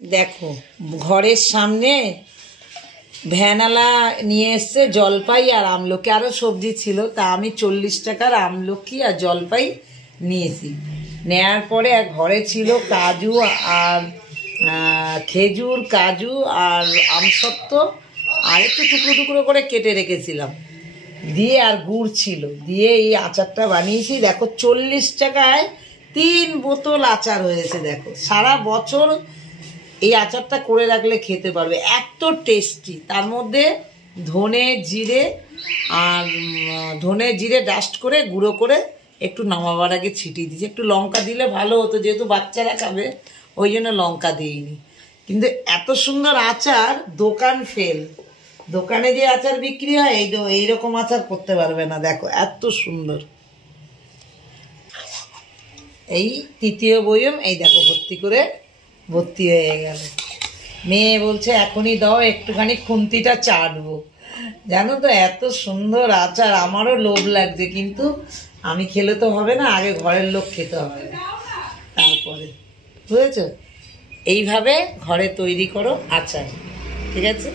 দেখো ঘরের সামনে ভ্যানালা নিয়ে এসছে জলপাই আর আমলকি, আরও সবজি ছিল, তা আমি 40 টাকার আমলকি আর জলপাই নিয়েছি। নেয়ার পরে ঘরে ছিল কাজু আর খেজুর, কাজু আর আমসত্ত্ব আর একটু টুকরো টুকরো করে কেটে রেখেছিলাম, দিয়ে আর গুড় ছিল, দিয়ে এই আচারটা বানিয়েছি। দেখো 40 টাকায় 3 বোতল আচার হয়েছে। দেখো সারা বছর এই আচারটা করে রাখলে খেতে পারবে, এত টেস্টি। তার মধ্যে ধনে জিরে ডাস্ট করে গুঁড়ো করে একটু নামাবার আগে ছিটিয়ে দিয়েছি। একটু লঙ্কা দিলে ভালো হতো, যেহেতু বাচ্চারা খাবে ওই জন্য লঙ্কা দিইনি। কিন্তু এত সুন্দর আচার দোকান ফেল, দোকানে যে আচার বিক্রি হয় এইরকম আচার করতে পারবে না। দেখো এত সুন্দর। এই 3য় বয়ম, এই দেখো ভর্তি হয়ে গেল। মেয়ে বলছে এখনই দাও, একটুখানি খুন্তিটা চাটবো। জানো তো এত সুন্দর আচার, আমারও লোভ লাগছে, কিন্তু আমি খেলে তো হবে না, আগে ঘরের লোক খেতে হবে তারপরে, বুঝেছো? এইভাবে ঘরে তৈরি করো আচার, ঠিক আছে?